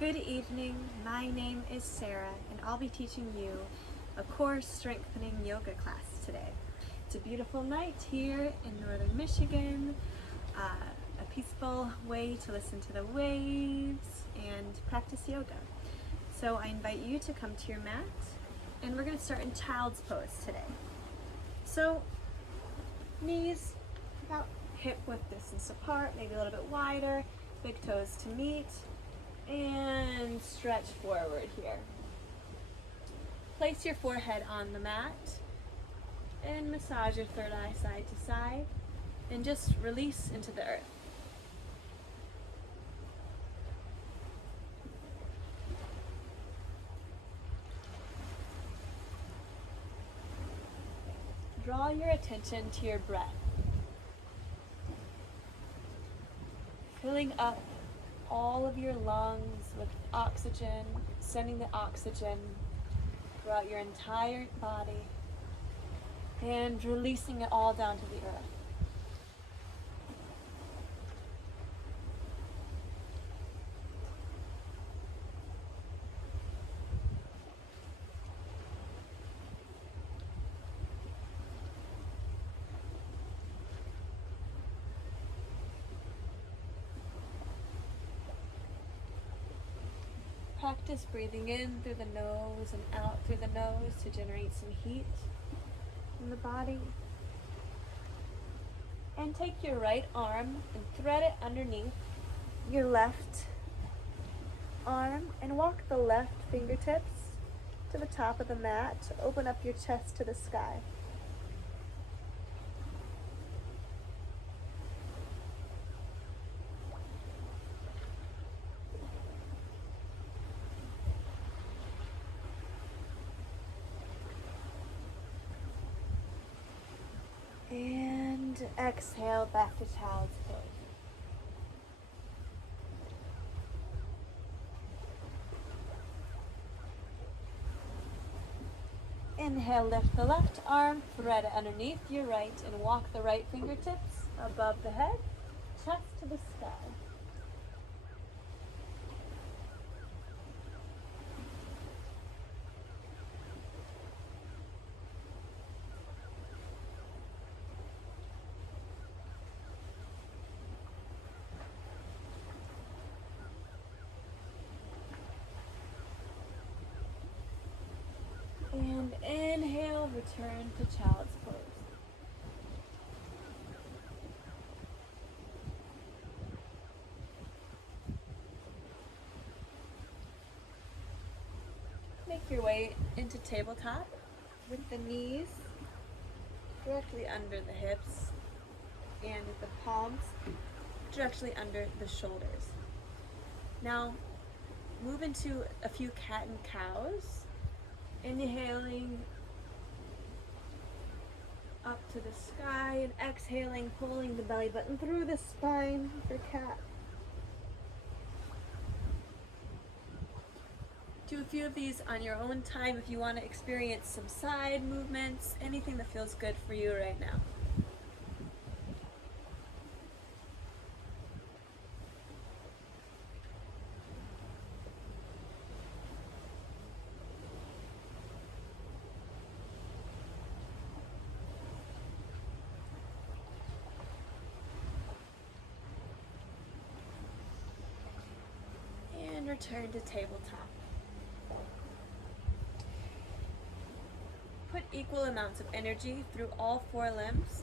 Good evening, my name is Sarah and I'll be teaching you a core strengthening yoga class today. It's a beautiful night here in northern Michigan, a peaceful way to listen to the waves and practice yoga. So I invite you to come to your mat and we're going to start in child's pose today. So knees about hip width distance apart, maybe a little bit wider, big toes to meet. And stretch forward here. Place your forehead on the mat and massage your third eye side to side and just release into the earth. Draw your attention to your breath, filling up all of your lungs with oxygen, sending the oxygen throughout your entire body and releasing it all down to the earth. Practice breathing in through the nose and out through the nose to generate some heat in the body. And take your right arm and thread it underneath your left arm and walk the left fingertips to the top of the mat to open up your chest to the sky. And exhale back to child's pose. Inhale, lift the left arm, thread it underneath your right, and walk the right fingertips above the head, chest to the sky. And inhale, return to child's pose. Make your way into tabletop with the knees directly under the hips and the palms directly under the shoulders. Now, move into a few cat and cows. Inhaling up to the sky and exhaling, pulling the belly button through the spine for cat. Do a few of these on your own time if you want to experience some side movements, anything that feels good for you right now. And return to tabletop. Put equal amounts of energy through all four limbs.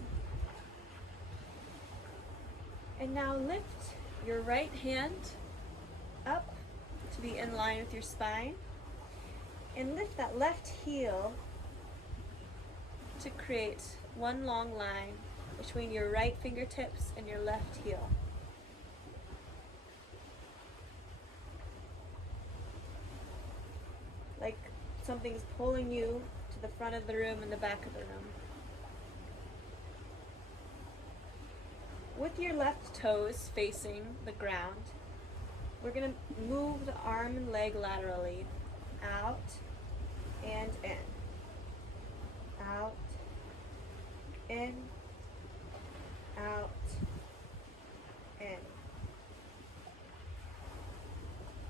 And now lift your right hand up to be in line with your spine. And lift that left heel to create one long line between your right fingertips and your left heel. Like something's pulling you to the front of the room and the back of the room. With your left toes facing the ground, we're going to move the arm and leg laterally, out and in, out, in, out, in.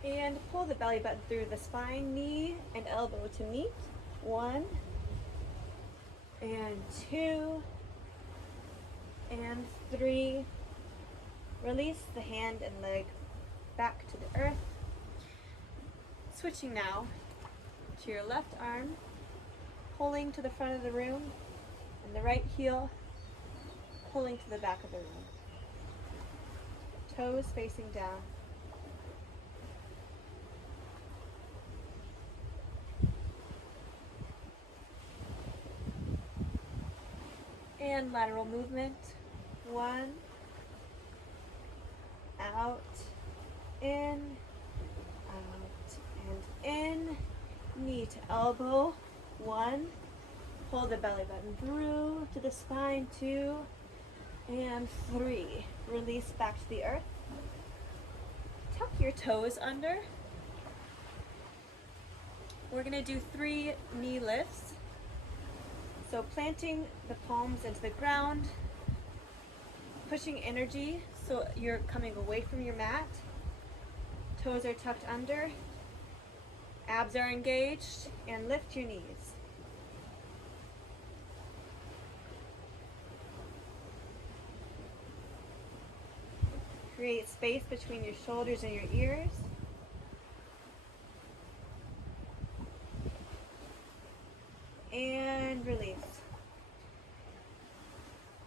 And pull the belly button through the spine, knee and elbow to meet. 1 and 2 and 3. Release the hand and leg back to the earth. Switching now to your left arm, pulling to the front of the room, and the right heel pulling to the back of the room. Toes facing down. And lateral movement. 1, out, in, out, and in. Knee to elbow. 1. Pull the belly button through to the spine. 2 and 3. Release back to the earth. Tuck your toes under. We're going to do 3 knee lifts. So planting the palms into the ground, pushing energy so you're coming away from your mat. Toes are tucked under, abs are engaged, and lift your knees. Create space between your shoulders and your ears. And release.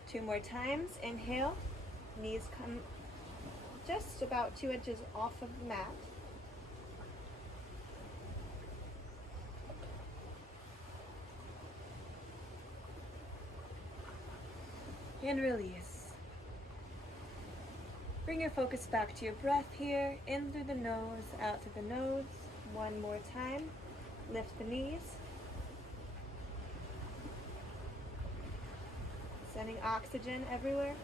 2 more times. Inhale. Knees come just about 2 inches off of the mat. And release. Bring your focus back to your breath here. In through the nose, out through the nose. 1 more time. Lift the knees. Sending oxygen everywhere.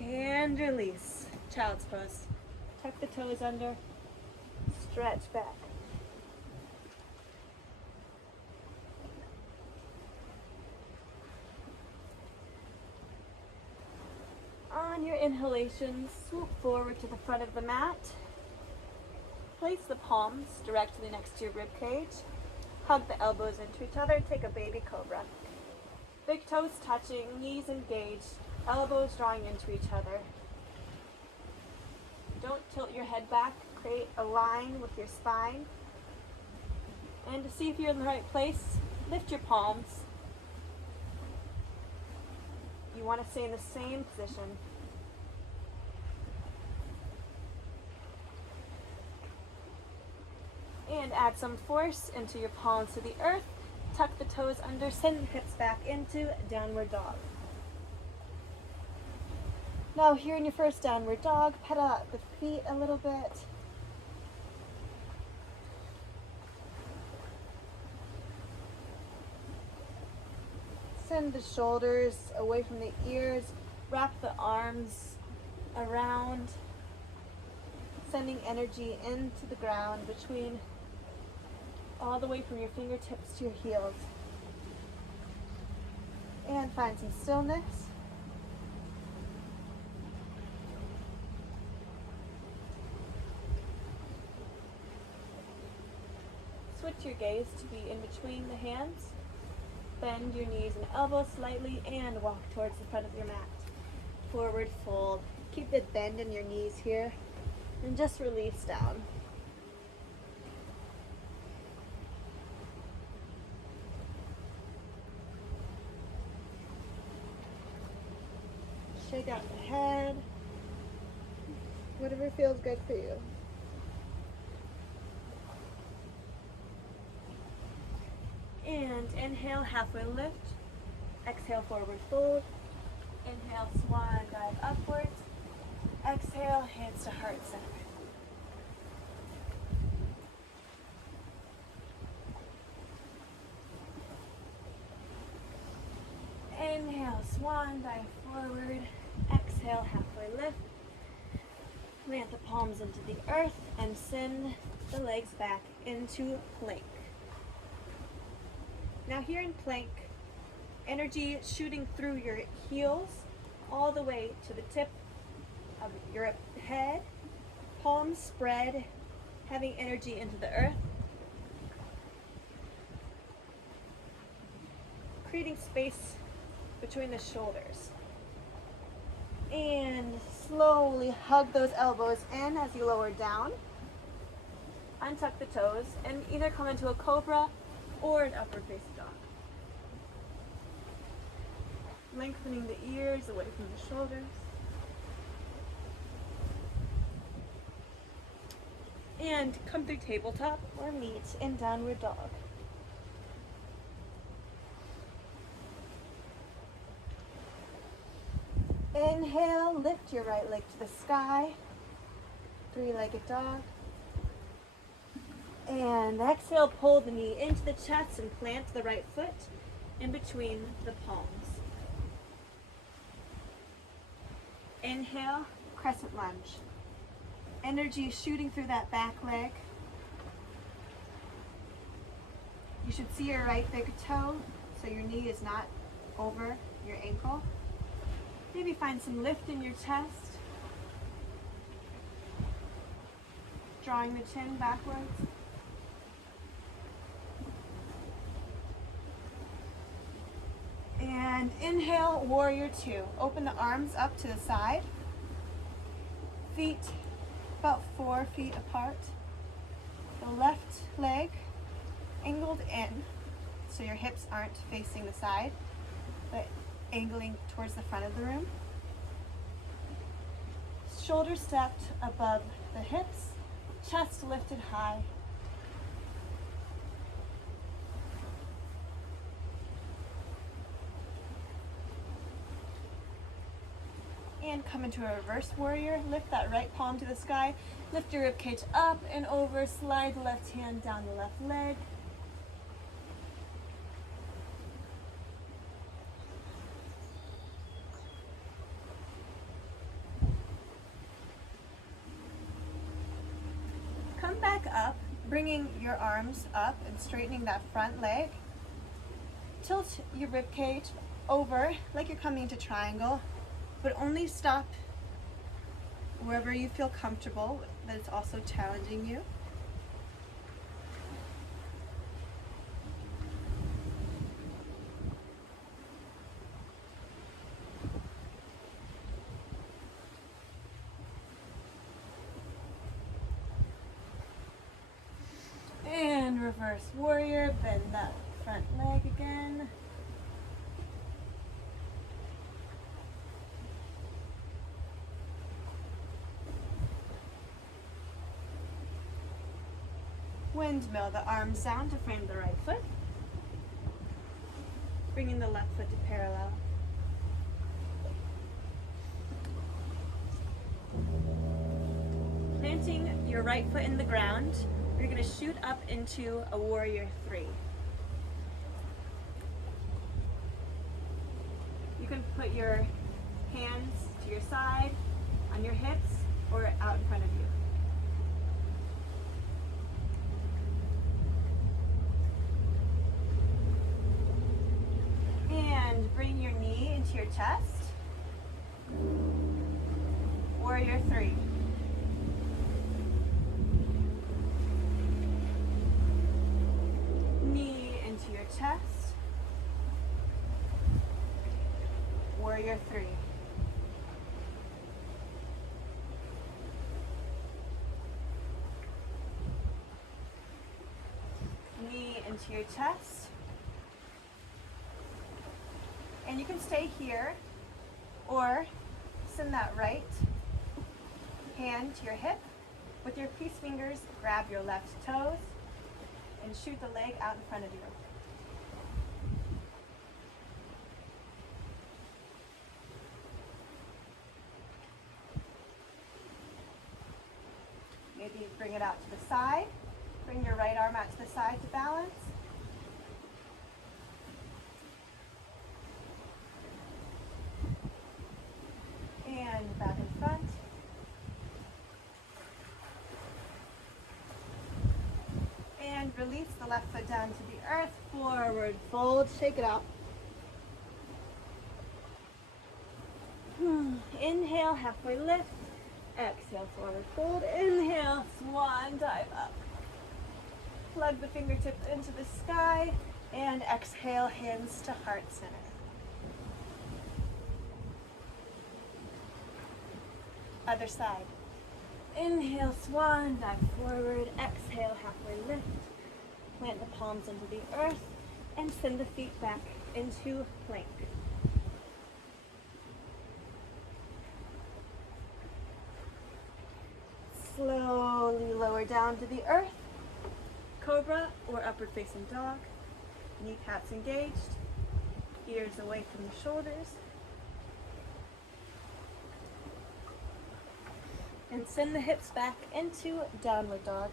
And release. Child's pose. Tuck the toes under. Stretch back. On your inhalation, swoop forward to the front of the mat. Place the palms directly next to your rib cage. Hug the elbows into each other. Take a baby cobra. Big toes touching, knees engaged, elbows drawing into each other. Don't tilt your head back. Create a line with your spine. And to see if you're in the right place, lift your palms. You want to stay in the same position. And add some force into your palms to the earth. Tuck the toes under, send the hips back into downward dog. Now here in your first downward dog, pedal out the feet a little bit. Send the shoulders away from the ears. Wrap the arms around, sending energy into the ground between all the way from your fingertips to your heels. And find some stillness. Switch your gaze to be in between the hands. Bend your knees and elbows slightly and walk towards the front of your mat. Forward fold. Keep the bend in your knees here and just release down. Shake out the head. Whatever feels good for you. And inhale, halfway lift. Exhale, forward fold. Inhale, swan dive upwards. Exhale, hands to heart center. Inhale, swan dive forward. Exhale, halfway lift. Plant the palms into the earth and send the legs back into plank. Now here in plank, energy shooting through your heels all the way to the tip of your head, palms spread, having energy into the earth, creating space between the shoulders. And slowly hug those elbows in as you lower down. Untuck the toes and either come into a cobra or an upward facing dog. Lengthening the ears away from the shoulders. And come through tabletop or meet in downward dog. Inhale, lift your right leg to the sky, three-legged dog. And exhale, pull the knee into the chest and plant the right foot in between the palms. Inhale, crescent lunge. Energy shooting through that back leg. You should see your right big toe so your knee is not over your ankle. Maybe find some lift in your chest. Drawing the chin backwards. And inhale, warrior two. Open the arms up to the side. Feet about 4 feet apart. The left leg angled in, so your hips aren't facing the side, but angling towards the front of the room. Shoulders stacked above the hips, chest lifted high. And come into a reverse warrior. Lift that right palm to the sky. Lift your ribcage up and over. Slide the left hand down the left leg. Come back up, bringing your arms up and straightening that front leg. Tilt your ribcage over like you're coming into triangle, but only stop wherever you feel comfortable, that it's also challenging you. And reverse warrior, bend that front leg again. Windmill the arms down to frame the right foot. Bringing the left foot to parallel. Planting your right foot in the ground, you're going to shoot up into a warrior three. You can put your hands to your side, on your hips, or out in front of you. And bring your knee into your chest. Warrior three. Knee into your chest. Warrior three. Knee into your chest. And you can stay here or send that right hand to your hip. With your peace fingers, grab your left toes and shoot the leg out in front of you. Maybe bring it out to the side. Bring your right arm out to the side to balance. And back in front. release the left foot down to the earth. Forward fold, shake it out. Inhale, halfway lift. Exhale, forward fold. Inhale, swan dive up. Plug the fingertips into the sky and exhale, hands to heart center. Other side. Inhale, swan dive forward. Exhale, halfway lift. Plant the palms into the earth and send the feet back into plank. Slowly lower down to the earth. Cobra or upward facing dog. Kneecaps engaged. Ears away from the shoulders. And send the hips back into downward dog.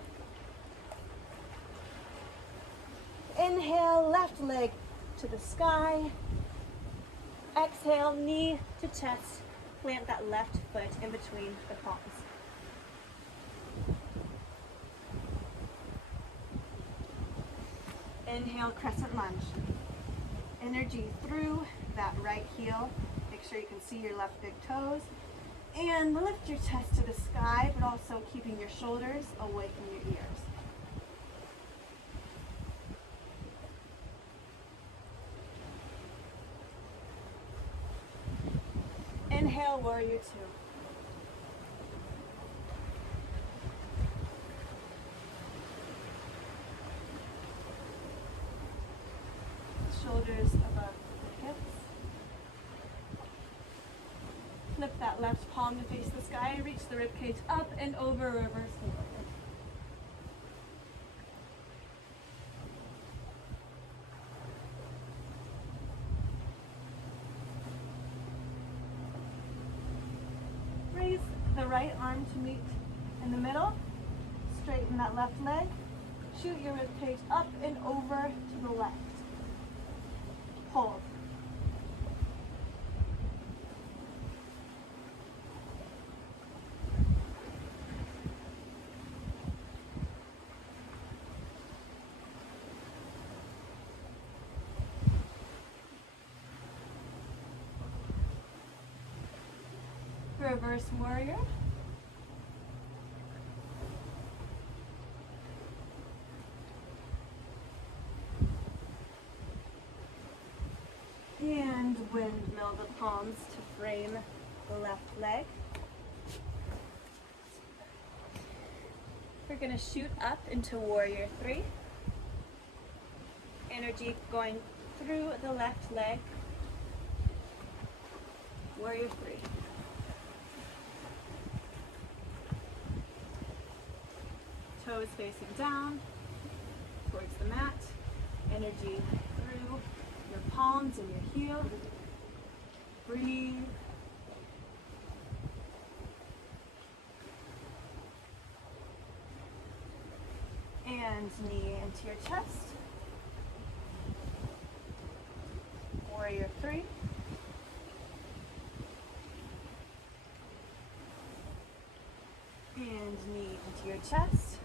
Inhale, left leg to the sky. Exhale, knee to chest. Plant that left foot in between the palms. Inhale, crescent lunge. Energy through that right heel. Make sure you can see your left big toes. And lift your chest to the sky, but also keeping your shoulders away from your ears. Inhale, warrior two. Shoulders above the hips. Flip that left palm to face the sky. Reach the ribcage up and over, reverse warrior. Raise the right arm to meet in the middle. Straighten that left leg. Shoot your ribcage up and over to the left. Hold. Reverse warrior. And windmill the palms to frame the left leg. We're going to shoot up into warrior three. Energy going through the left leg. Warrior three. Toes facing down towards the mat. Energy through your palms and your heel. Breathe. And knee into your chest. Warrior three. And knee into your chest.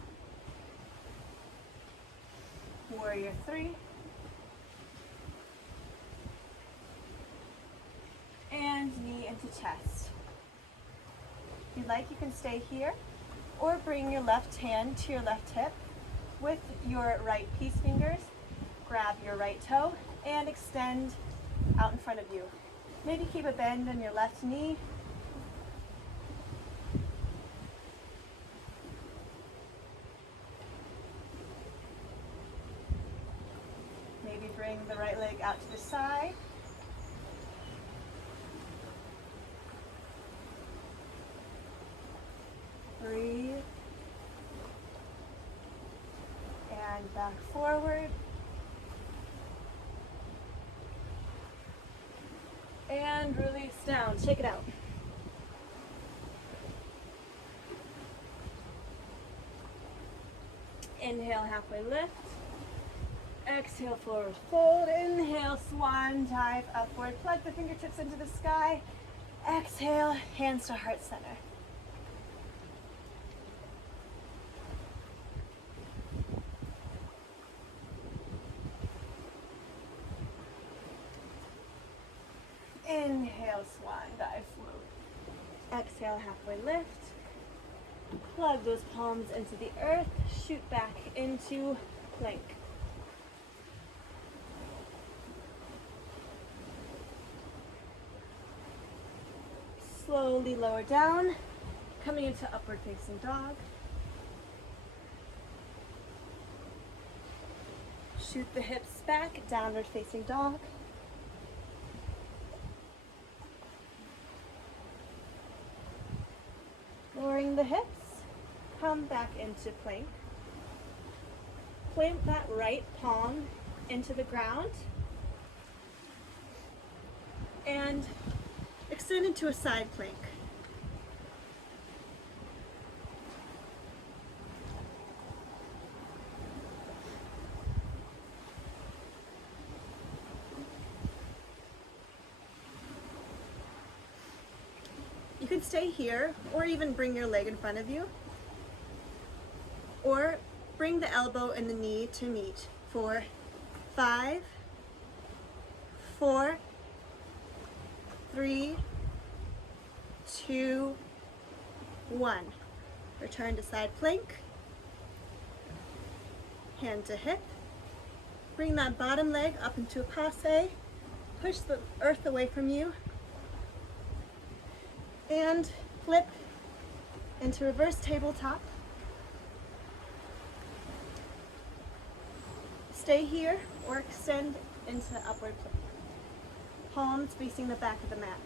Warrior three. And knee into chest. If you'd like, you can stay here or bring your left hand to your left hip. With your right peace fingers, grab your right toe and extend out in front of you. Maybe keep a bend in your left knee. Maybe bring the right leg out to the side. Breathe. And back forward. And release down. Shake it out. Inhale, halfway lift. Exhale, forward fold. Inhale, swan dive upward. Plug the fingertips into the sky. Exhale, hands to heart center. Inhale, swan dive, float. Exhale, halfway lift. Plug those palms into the earth, shoot back into plank. Slowly lower down, coming into upward facing dog. Shoot the hips back, downward facing dog. Lowering the hips, come back into plank. Plant that right palm into the ground and extend into a side plank. You can stay here or even bring your leg in front of you, or bring the elbow and the knee to meet for 5, 4, 3, 2, 1. Return to side plank, hand to hip. Bring that bottom leg up into a passe, push the earth away from you, and flip into reverse tabletop. Stay here or extend into upward plank. Palms facing the back of the mat,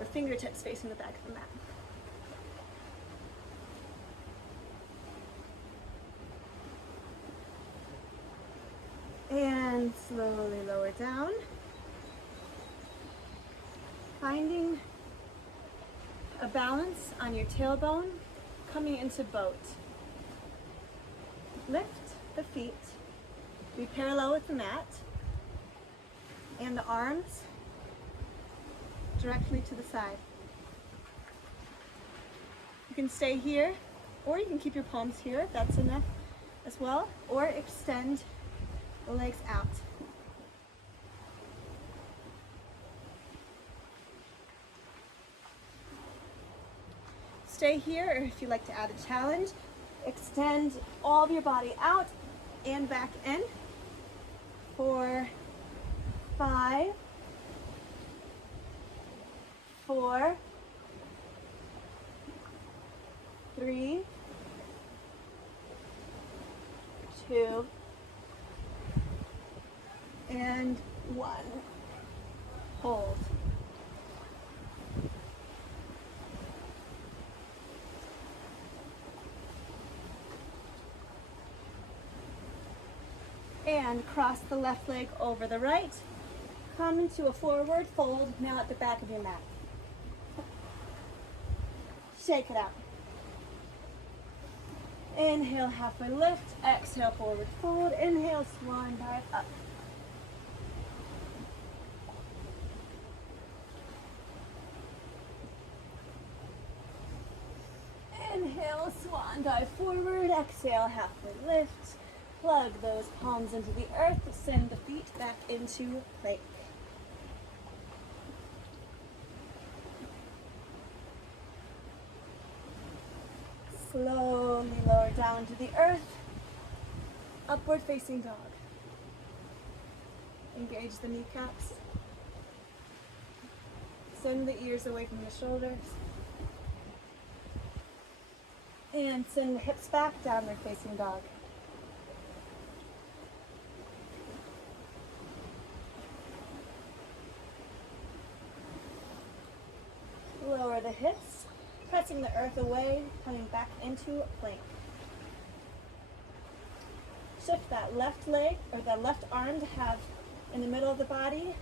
or fingertips facing the back of the mat. And slowly lower down, finding a balance on your tailbone, coming into boat. Lift the feet, be parallel with the mat, and the arms directly to the side. You can stay here, or you can keep your palms here if that's enough as well, or extend the legs out. Stay here, or if you'd like to add a challenge, extend all of your body out and back in for 5, 4, 3, 2, and 1. Hold. And cross the left leg over the right. Come into a forward fold, now at the back of your mat. Shake it out. Inhale, halfway lift. Exhale, forward fold. Inhale, swan dive up. Inhale, swan dive forward. Exhale, halfway lift. Plug those palms into the earth. Send the feet back into plank. Slowly lower down to the earth. Upward facing dog. Engage the kneecaps. Send the ears away from the shoulders. And send the hips back, downward facing dog. Lower the hips, pressing the earth away, coming back into plank. Shift that left leg, or the left arm to have in the middle of the body.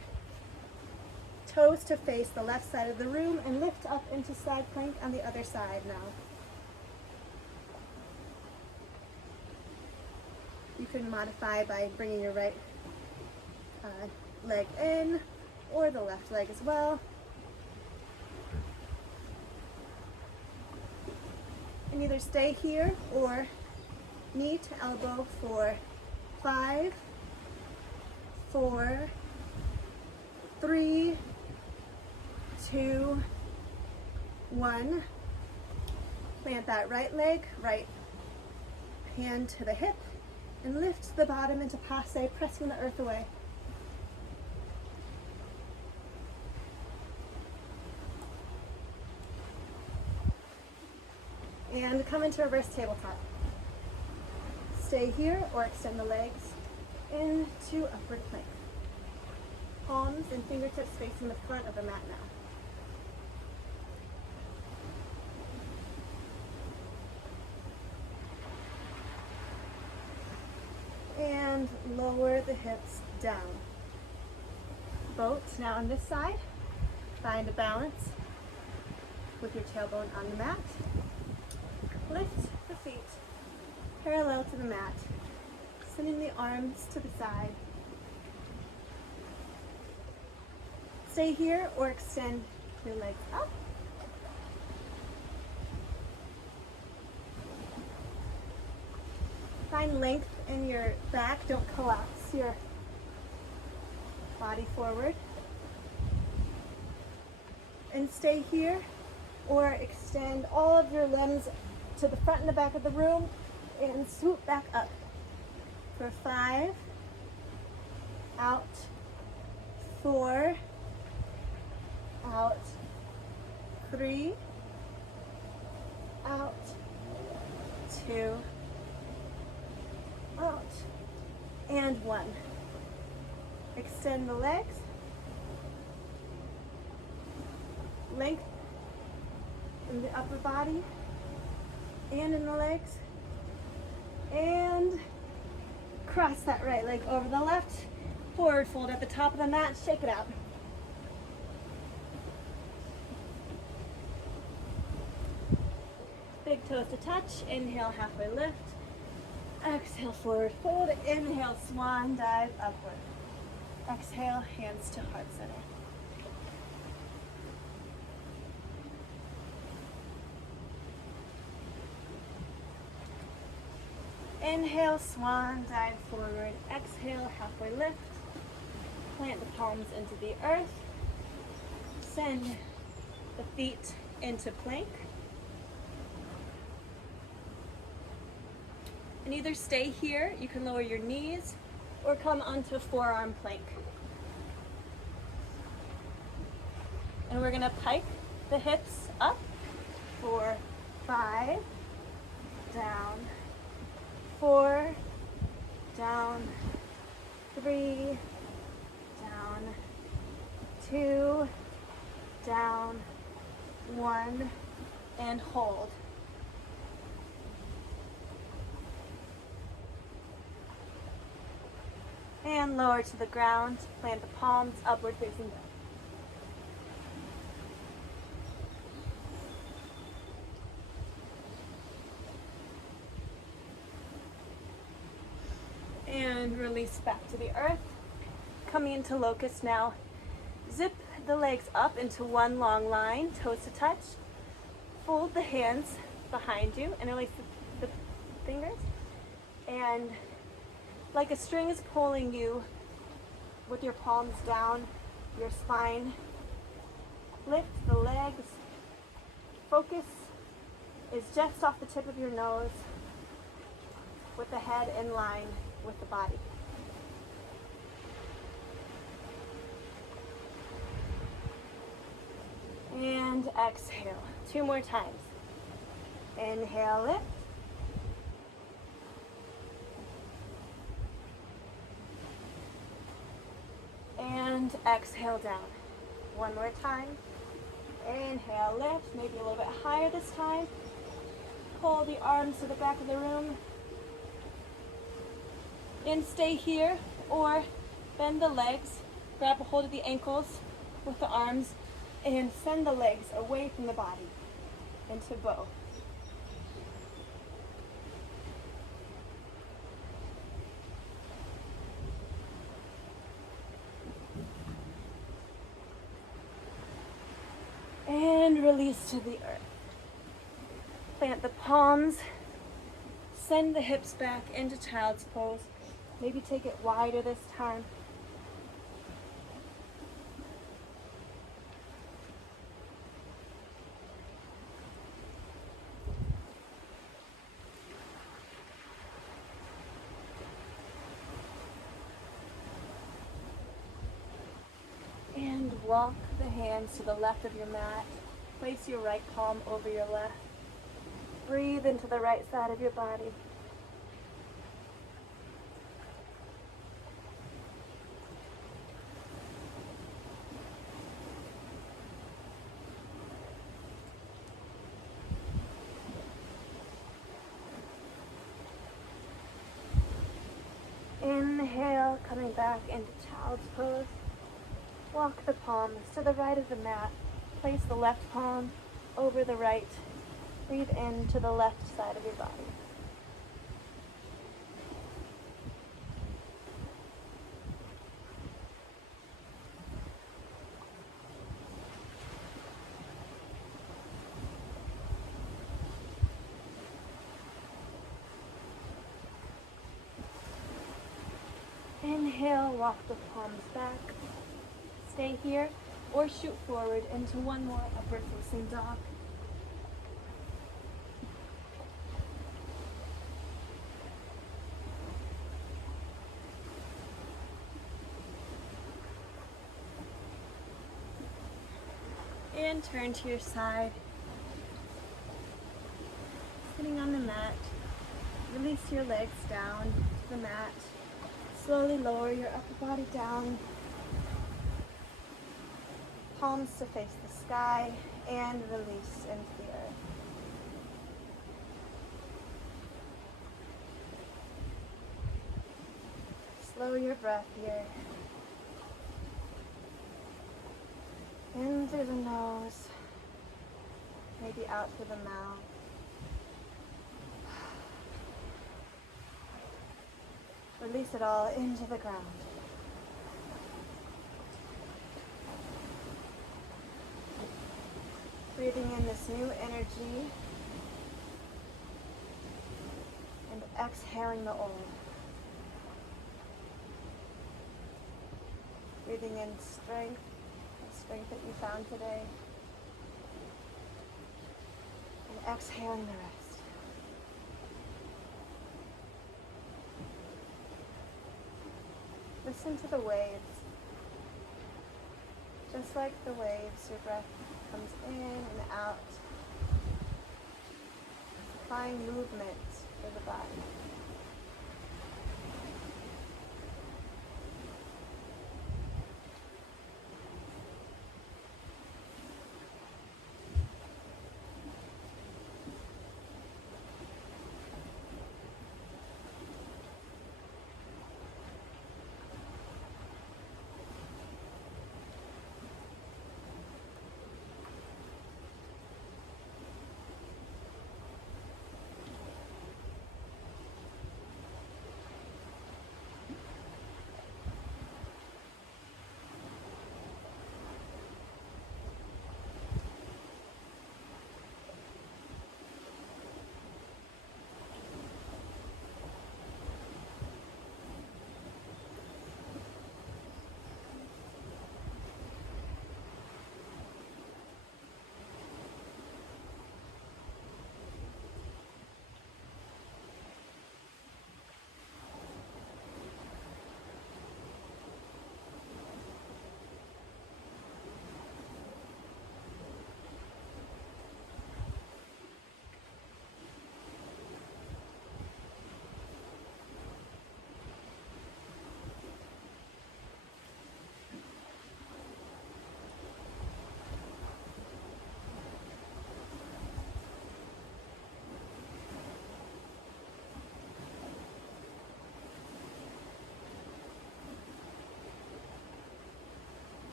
Toes to face the left side of the room, and lift up into side plank on the other side now. You can modify by bringing your right leg in, or the left leg as well. And either stay here or knee to elbow for 5, 4, 3, 2, 1. Plant that right leg, right hand to the hip, and lift the bottom into passe, pressing the earth away. And come into reverse tabletop. Stay here or extend the legs into upward plank. Palms and fingertips facing the front of the mat now. And lower the hips down. Boat now on this side. Find a balance with your tailbone on the mat. Lift the feet parallel to the mat, sending the arms to the side. Stay here or extend your legs up. Find length in your back. Don't collapse your body forward. And stay here or extend all of your limbs to the front and the back of the room and swoop back up for 5, out, 4, out, 3, out, 2, out, and 1. Extend the legs, length in the upper body and in the legs, and cross that right leg over the left, forward fold at the top of the mat, shake it out. Big toes to touch, inhale, halfway lift, exhale, forward fold, inhale, swan dive, upward. Exhale, hands to heart center. Inhale, swan dive forward. Exhale, halfway lift. Plant the palms into the earth. Send the feet into plank. And either stay here, you can lower your knees, or come onto forearm plank. And we're gonna pike the hips up for 5, down, 4, down, 3, down, 2, down, 1, and hold. And lower to the ground, plant the palms upward facing down. And release back to the earth. Coming into locust now. Zip the legs up into one long line, toes to touch. Fold the hands behind you and release the fingers. And like a string is pulling you with your palms down your spine. Lift the legs. Focus is just off the tip of your nose with the head in line with the body. And exhale. 2 more times. Inhale, lift. And exhale down. 1 more time. Inhale, lift. Maybe a little bit higher this time. Pull the arms to the back of the room. And stay here or bend the legs. Grab a hold of the ankles with the arms and send the legs away from the body into bow. And release to the earth. Plant the palms. Send the hips back into child's pose. Maybe take it wider this time. walk the hands to the left of your mat. Place your right palm over your left. Breathe into the right side of your body. Inhale, coming back into child's pose. Walk the palms to the right of the mat. Place the left palm over the right. Breathe in to the left side of your body. Inhale, walk the palms back. Stay here or shoot forward into one more upward facing dog. And turn to your side. Sitting on the mat, release your legs down to the mat. Slowly lower your upper body down. Palms to face the sky and release into the earth. Slow your breath here. In through the nose, maybe out through the mouth. Release it all into the ground. Breathing in this new energy and exhaling the old. Breathing in strength, the strength that you found today, and exhaling the rest. Listen to the waves. Just like the waves, your breath comes in and out, supplying movement for the body.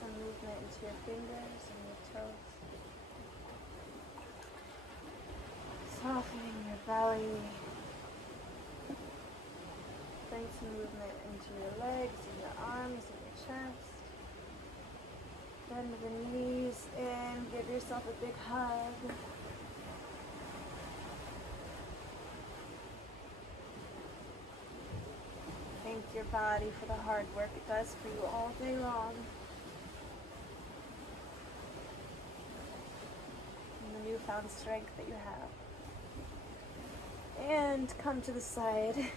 Some movement into your fingers and your toes. Softening your belly. Bring some movement into your legs and your arms and your chest. Bend the knees in. Give yourself a big hug. Thank your body for the hard work it does for you all day long. newfound strength that you have. And come to the side.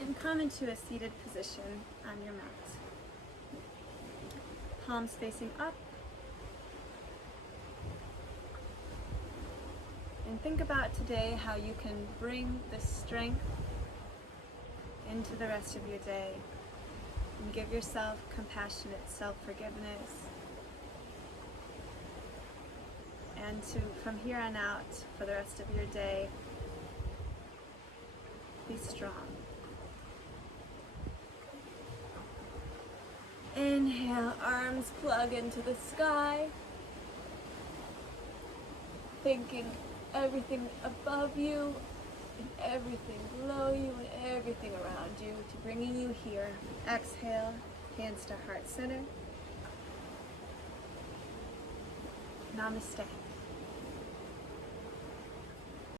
And come into a seated position on your mat. Palms facing up. And think about today how you can bring this strength into the rest of your day. And give yourself compassionate self-forgiveness. And to, from here on out, for the rest of your day, be strong. Inhale, arms plug into the sky. Thinking everything above you, and everything below you, and everything around you, to bringing you here. Exhale, hands to heart center. Namaste.